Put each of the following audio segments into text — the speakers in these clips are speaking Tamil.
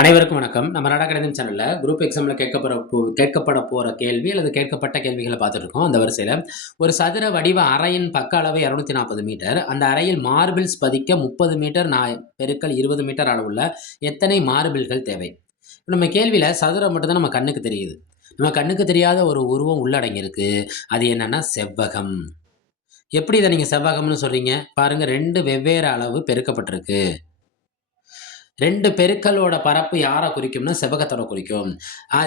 அனைவருக்கும் வணக்கம். நம்ம நாடா கணிதம் சேனல்ல குரூப் எக்ஸாம்ல கேட்கப்பட போற கேள்வி அல்லது கேட்கப்பட்ட கேள்விகள பார்த்துட்டு இருக்கோம். அந்த வரிசையில ஒரு சதுர வடிவ அறையின் பக்க அளவு 240 மீட்டர். அந்த அறையில் மார்பிள்ஸ் பதிக்க 30 மீட்டர் பெருக்கல் 20 மீட்டர் அளவுள்ள எத்தனை மார்பிள்கள் தேவை? நம்ம கேள்வியில சதுரம் மட்டும் தான் நம்ம கண்ணுக்கு தெரியுது. நம்ம கண்ணுக்கு தெரியாத ஒரு உருவம் உள்ளடங்கி இருக்கு. அது என்னன்னா செவ்வகம். எப்படி இத நீங்க செவ்வகம்னு சொல்றீங்க? பாருங்க 2 வெவ்வேறு அளவு பெருக்கப்பட்டிருக்கு. 2 பெருக்கலோட பரப்பு யார குறிக்கும்னா, செவ்வகத்தோட குறிக்கும்.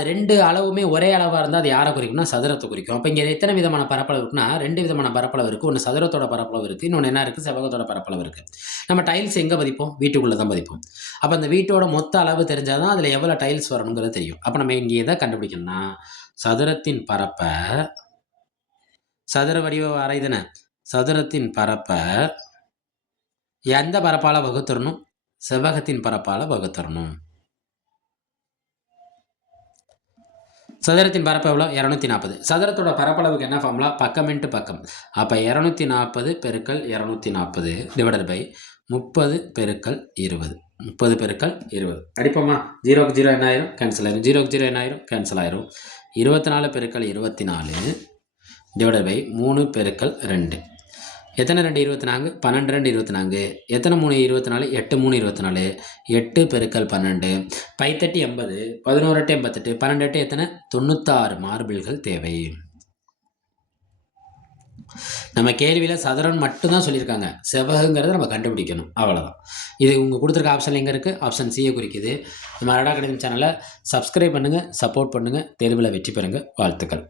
2 அளவுமே ஒரே அளவா இருந்தா அது யார குறிக்கும்னா, சதுரத்த குறிக்கும். அப்ப இங்க எத்தன விதமான பரப்பளவு இருக்குன்னா, 2 விதமான பரப்பளவு இருக்கு. ஒண்ணு சதுரத்தோட பரப்பளவு இருக்கு. இன்னொன்னு என்ன இருக்கு? செவ்வகத்தோட பரப்பளவு இருக்கு. நம்ம டைல்ஸ் எங்க பதிப்போம்? வீட்டுக்குள்ள தான் பதிப்போம். அப்ப அந்த வீட்டோட மொத்த அளவு தெரிஞ்சா தான் அதுல எவ்வளவு டைல்ஸ் வரணுங்கிறது தெரியும். அப்ப நம்ம இங்க எத கண்டுபிடிக்கணும்னா, சதுரத்தின் பரப்ப சதுர வடிவ அறை தானே. சதுரத்தின் பரப்ப எந்த பரப்பால வகுத்துறணும்? செவ்வகத்தின் பரப்பால வகுத்தரணும். சதுரத்தின் பரப்பு எவ்வளோ? 240. சதுரத்தோட பரப்பளவுக்கு என்ன ஃபார்முலா? பக்கம் இன்ட்டு பக்கம். அப்ப 240 பெருக்கல் 240 டிவைடட் பை 30 பெருக்கல் 20. 30 பெருக்கல் 20. அடிப்போமா? 0க்கு 0 என்ன ஆயிரும்? கேன்சல் ஆயிரும். 0க்கு 0 என்ன ஆயிரும்? கேன்சல் ஆயிரும். 24 பெருக்கல் 24 டிவைடட் பை 3 பெருக்கல் 2. எத்தனை 2 24? 12 2 24. எத்தனை 3 24? 8 3 24. 8 பெருக்கல் 12. பைத்தட்டி 80. 11 8 88. 12 8 எத்தனை? 96 மார்பிள்கள் தேவை. நம்ம கேள்வியில் சதுரம் மட்டும்தான் சொல்லியிருக்காங்க. செவ்வகங்கிறத நம்ம கண்டுபிடிக்கணும். அவ்வளோதான். இது உங்கள் கொடுத்துருக்க ஆப்ஷன் எங்கே இருக்குது? ஆப்ஷன் சியை குறிக்குது. நம்ம நாடா கணிதம் சேனலை சப்ஸ்கிரைப் பண்ணுங்கள், சப்போர்ட் பண்ணுங்கள், தேர்வில் வெற்றி பெறுங்க. வாழ்த்துக்கள்.